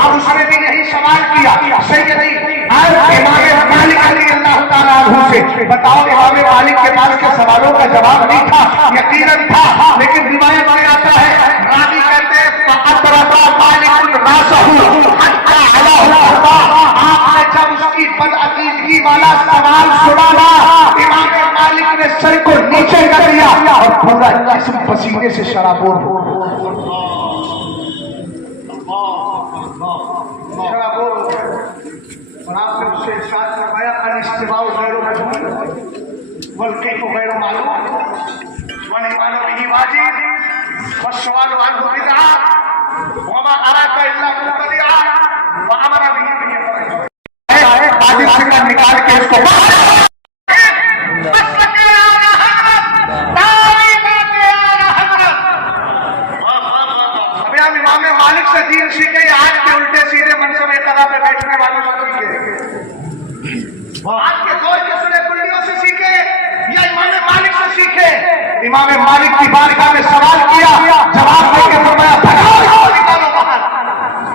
اب اس نے بھی یہی سوال کیا سیدی امام مالک رضی اللہ تعالیٰ عنہ سے، بتاؤ امام مالک کے پاس کے سوالوں کا جواب نہیں تھا، یقیناً تھا، لیکن روایت میں آتا ہے راوی کہتے ہیں فَأَدْرَكَ مَالِكٌ رَأْسَهُ حَتَّى عَلَاهُ الْأَرْضَ، آپ نے جب اس کی بدعقیدگی والا سوال سنا نا، امام مالک نے سر کو نیچے کر دیا اور پورا جسم پسینے سے شرابور ہو اور آپ نے اس سے ارشاد فرمایا الاستواء غیر مجهول والکیف غیر معلوم والایمان به واجب والسؤال عنه بدعة وما أراك إلا مبتدعا وأمر به واجب سے کا نکال کے اس کو امام مالک سے دین سیکھے، آج کے الٹے سیدھے منصب اقتداء پہ بیٹھنے والوں سے سیکھے، آج کے دور کے سنے کلیوں سے سیکھے یا امام مالک سے سیکھے؟ امام مالک کی بارگاہ میں سوال کیا، جواب دے کے فرمایا بھگاؤ نکالو باہر۔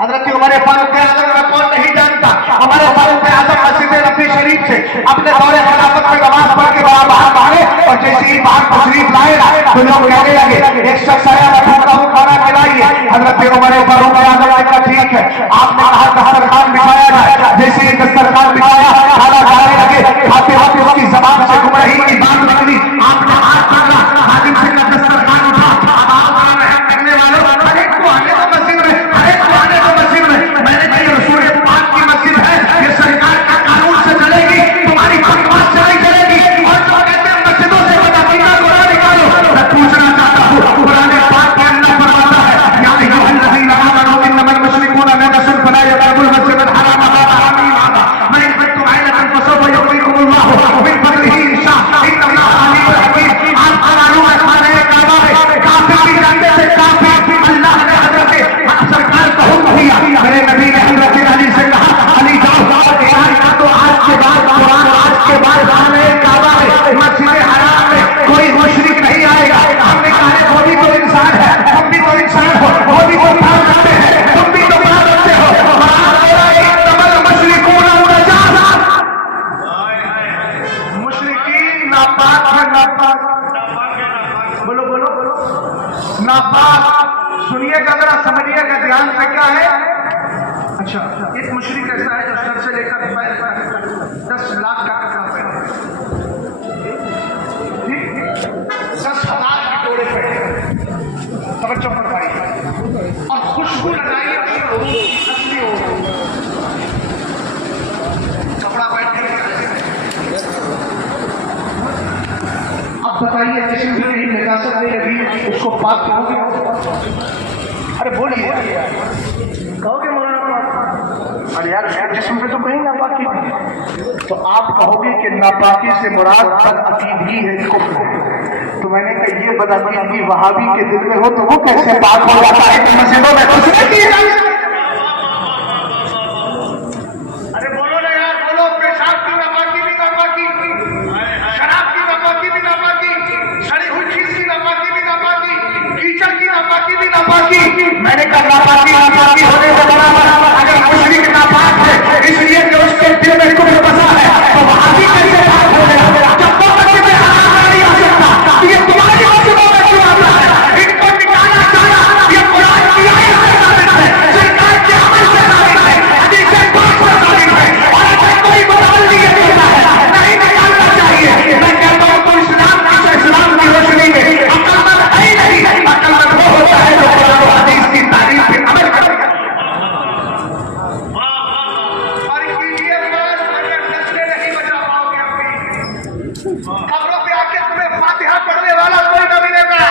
حضرت عمر فاروق اعظم میں کون نہیں جانتا، عمر فاروق اعظم مسجد نبوی شریف سے اپنے دور خلافت میں نماز پڑھ کے باہر باہر اور جیسے ہی باہر تشریف لائے تو لوگ کہنے لگے ایک شخص آیا میں بھوکا ہوں کھانا کھلائیے۔ حضرت عمر فاروق اعظم نے کہا ٹھیک ہے، آپ نے کہا دسترخوان بچھایا جائے، جیسے ہی دسترخوان بچھایا کھانا کھانے لگے، کھاتے وقت اس کی زبان سے گم رہی کی بات نکلی، آپ نے ہاتھ پکڑا، خادم سے کہا دسترخوان اٹھا، اب آپ رحم کرنے والوں ہر ایک کو آنے کو مسجد میں، ہر ایک کو آنے کو مسجد میں، میں نے کہی رسول پاک کی مسجد ہے، یہ سرکار کا قانون سے چلے گی، تمہاری بکواس سے نہیں چلے گی، اور جو کہتے ہیں مسجدوں سے بدعقیدہ کو نہ نکالو، میں پوچھنا چاہتا ہوں قرآن پاک کے اندر فرماتا ہے یا ایھا الذین آمنوا انما المشرکون نجس فلا یقربوا المسجد الحرام بعد عامهم هذا من يحب عیلة فسوف یغنیکم اللہ من فضلہ ان شاء ان اللہ علیم حکیم۔ آپ کا معلوم ہے خانہ کعبہ میں کافر بھی جانتے تھے، کافر اللہ نے حضرت سرکار کو حکم دیا، میرے نبی نے حضرت علی سے کہا علی جاؤ یہاں تو آج کے بعد قرآن آج کے بعد خانہ کعبہ میں مسجد حرام میں کوئی مشرک نہیں آئے گا۔ ہم نے کہا وہ بھی تو انسان ہے، تم بھی تو انسان ہو، وہ بھی تو کام کرتے ہیں، تم بھی تو کام کرتے ہو، مشرکین ناپاک ہے، ناپاک بولو بولو ناپاک۔ سنیے گا ذرا، سمجھیے گا دھیان سے کیا ہے۔ اچھا ایک مشرک ایسا ہے جو سر سے لے کر پیر تک 10 لاکھ کا کپڑا پہنا، 10,000 کی ٹوڑے پہنے، توجہ فرمائیے، اور خوشبو لگائی اصلی ہو کپڑا پہن کے۔ اب بتائیے کسی بھی نہیں نجاست نہیں لگی اس کو پاک کرو گے؟ ارے بولیے کہو گے مولانا پاک؟ ارے یار اس کے جسم پہ تو کہیں ناپاکی نہیں، تو آپ کہو گے کہ ناپاکی سے مراد بدعقیدگی ہے، کفر ہے۔ تو میں نے کہا یہ بدعقیدگی وہابی کے دل میں ہو تو وہ کیسے پاک ہو جاتا ہے کہ مسجدوں میں کچھ نہیں کیا جائے؟ ارے بولو نا یار، بولو، پیشاب کی ناپاکی بھی ناپاکی، شراب کی ناپاکی بھی ناپاکی، سڑی ہوئی چیز کی ناپاکی بھی ناپاکی، کیچڑ کی ناپاکی بھی ناپاکی۔ میں نے کہا ناپاکی ناپاکی ہونے سے برابر اگر مشرک ناپاک ہے اس لیے کہ اس کے دل میں کفر بسا ہے تو وہابی کیسے پاک ہو گیا؟ جب وہ مسجد میں حرام نہیں آ سکتا، یہ تمہاری مسجدوں میں کیوں آتا ہے؟ ان کو نکالنا چاہنا، یہ قرآن کی آیت سے ثابت ہے، سرکار کے عمل سے ثابت ہے، حدیث پاک سے ثابت ہے، اور اگر کوئی بدل نہیں دیتا ہے نہیں نکالنا چاہیے۔ میں کہتا ہوں تو اسلام کی روشنی میں عقل مند ہے ہی نہیں، عقل مند وہ ہوتا ہے جو قرآن و حدیث کی تعریف پہ عمل کرے گا۔ اور کیجیے بات، اگر نسلیں نہیں بچا پاؤ گے اپنی خبروں پہ آ کے تمہیں فاتحہ پڑھنے والا کوئی نہ ملے گا۔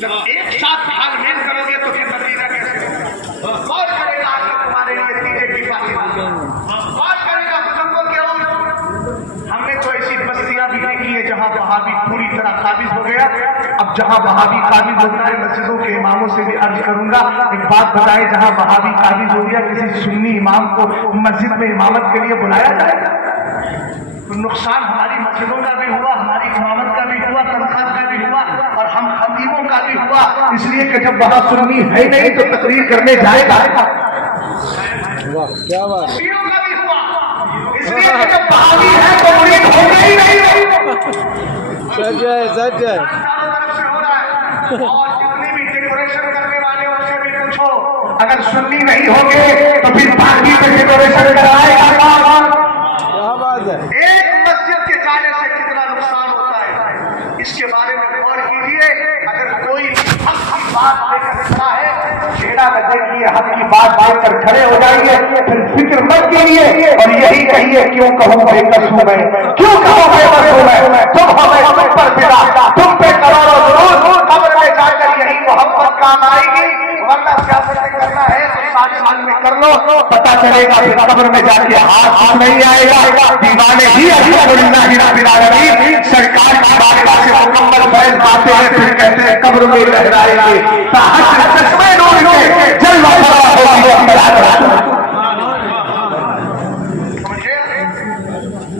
جب ایک ساتھ حال میل کرو گے تو پھر نتیجہ کیسے ہوگا؟ کون کرے گا آگے تمہارے لیے نتیجے کی فاتحہ؟ کون کرے گا بزرگوں کے ہوں؟ ہم نے تو ایسی بستیاں بھی دیکھی ہے جہاں وہابی پوری طرح قابض ہو گیا۔ اب جہاں وہابی قابض ہوتا ہے، مسجدوں کے اماموں سے بھی عرض کروں گا ایک بات بتائیں، جہاں وہابی قابض ہو گیا کسی سنی امام کو مسجد میں امامت کے لیے بلایا جائے گا؟ تو نقصان ہماری مسجدوں کا بھی ہوا، ہماری امامت کا بھی ہوا، تنخواہ کا بھی ہوا، اور ہم خطیبوں کا بھی ہوا، اس لیے کہ جب وہاں سنی ہے نہیں تو تقریر کرنے جائے گا کیا بات ہے. شیعوں کا بھی ہوا. اس لیے کہ جب بہاوی ہے تو مرید ہوگا ہی نہیں. سچ ہے سچ ہے. چاروں طرف سے ہو رہا ہے. اور جتنے بھی ڈیکوریشن کرنے والے ان سے بھی پوچھو, اگر سنی نہیں ہوں گے تو پھر باقی پہ ڈیکوریشن کرائے گا. کیا بات ہے. ایک مسجد کے جانے سے کتنا نقصان ہوتا ہے, اس کے بارے میں غور کیجیے. اگر کوئی حق کی بات لے کر کھڑا ہے, چھیڑا نہ دیکھیے, حق کی بات لے کر کھڑے ہو جائیے. پھر فکر مت کیجیے اور یہی کہیے کیوں کہوں بے قصور میں, کیوں کہوں بے قصور میں. تم ہمیں تم پر پھرا, تم پہ کروڑوں درود, قبر میں جا کر یہی محبت کام آئے گی. ورنہ سیاست کرنا ہے تو 60 سال میں کر لو, پتا چلے گا پھر قبر میں جا کے ہاتھ نہیں آئے گا. دیوانے ہی الحمدللہ رب العالمین سرکار کی بارگاہ سے مکمل فیض پاتے ہیں, پھر کہتے ہیں قبر میں لہرائیں گے تاحشر چشمے نور کے جلوہ فرما ہوگی.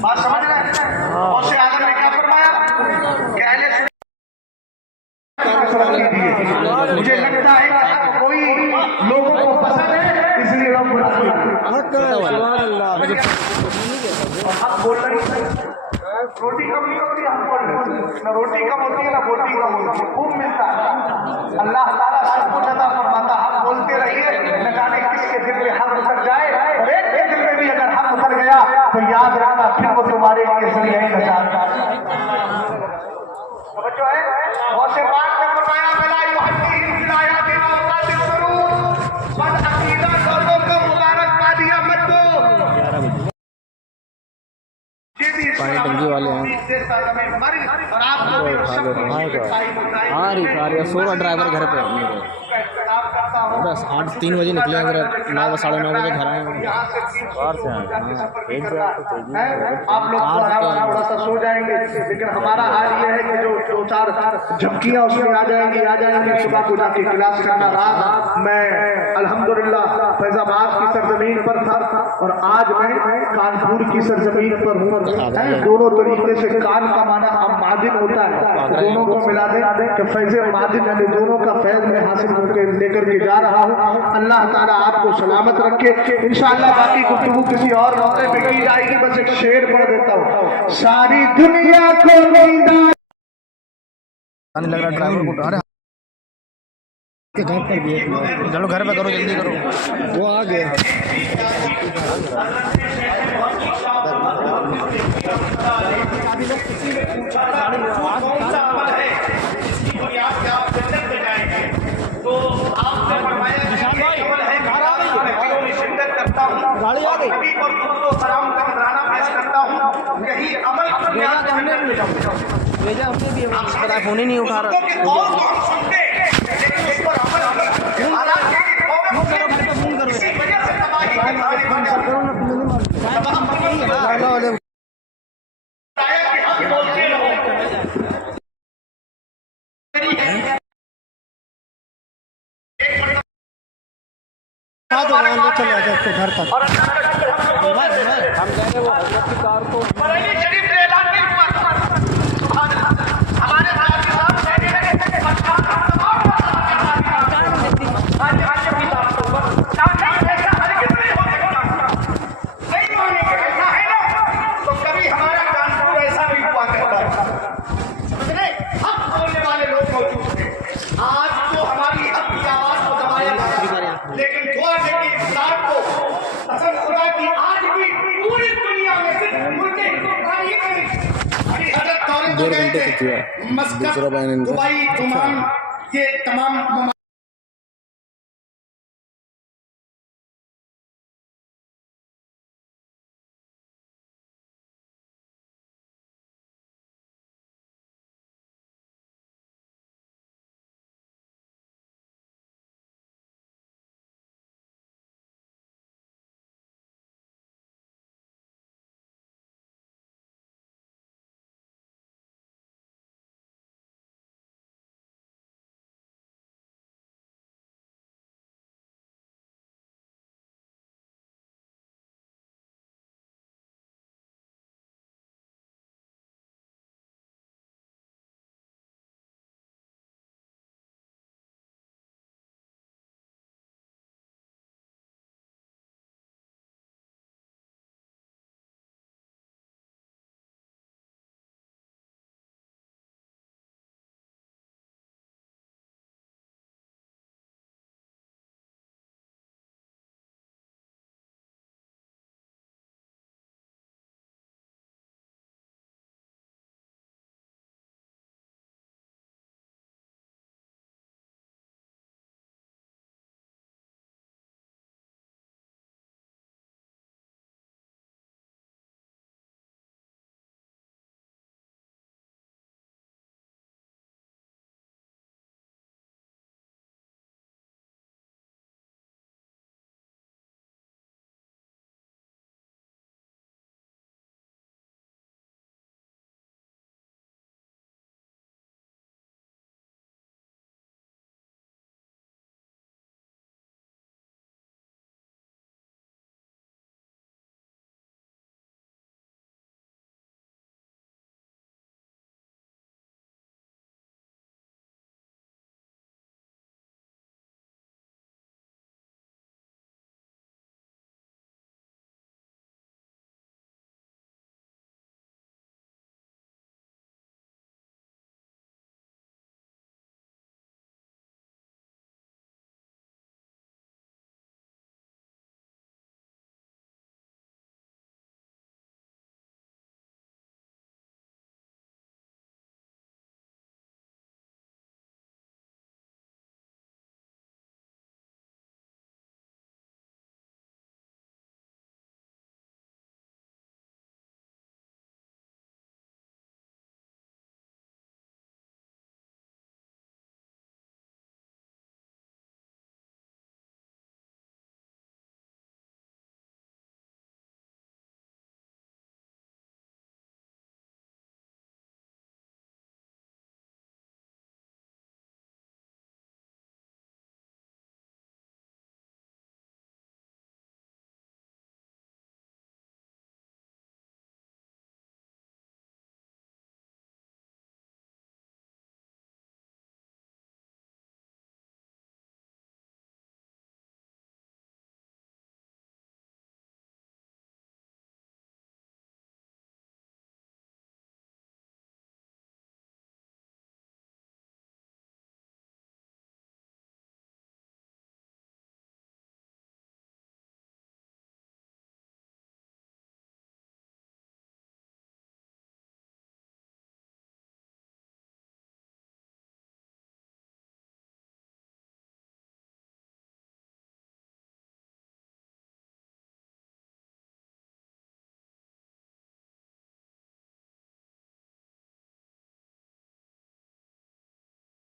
بات سمجھ رہے ہیں؟ اور سے آدم نے کیا فرمایا کہ اہل مجھے لگتا ہے کہ کوئی لوگوں کو پسند ہے, اس لیے رب روٹی کم نہیں ہوتی, ہم بول رہے نہ روٹی کم ہوتی ہے نہ بوٹی کم ہوتی ہے, خوب ملتا ہے. اللہ تعالیٰ سب کچھ عطا فرماتا. حق بولتے رہیے, نہ جانے کس کے دل میں حق اتر جائے, اور ایک کے دل میں بھی اگر حق اتر گیا تو یاد رکھنا پھر وہ تمہارے لیے ذریعہ نجات کا. توجہ ہے. بہت سے بات نے فرمایا بلا یحدیہم ولایات اوقات السرور, بد عقیدہ لوگوں کو مبارکبادیاں مت دو. پانی ٹنکی والے ہیں. ہاں ریکار سورا ڈرائیور گھر پہ بس 3 بجے نکلے اگر 9 ساڑھے 9 بجے گھر آئے باہر سے آپ لوگ تھوڑا سا سو جائیں گے, لیکن ہمارا حال یہ ہے کہ جو 2-4 جھپکیاں اس میں آ جائیں گی. صبح کو جا کے کلاس کرنا رہا. میں الحمدللہ فیض آباد کی سرزمین پر تھا اور آج میں کانپور کی سرزمین پر ہوں. دونوں طریقے سے کان کا معنی اب معدن ہوتا ہے, دونوں کو ملا دیں کہ فیض معدن یعنی دونوں کا فیض میں حاصل کر کے لے کر کے جا رہا ہوں. اللہ تعالیٰ آپ کو سلامت رکھے. انشاءاللہ باقی گفتگو کسی اور موقع پہ کی جائے گی. بس ایک شعر پڑھ دیتا ہوں. ساری دنیا کو لگ رہا ڈرائیور کو ڈرا چلو گھر پہ کرو, جلدی کرو. وہ آ گیا. فون ہی نہیں اٹھا رہا. چلے آ جائے گھر تک. ہم جائیں گے وہ حضرت کی کار کو مسکت دبئی عمان یہ تمام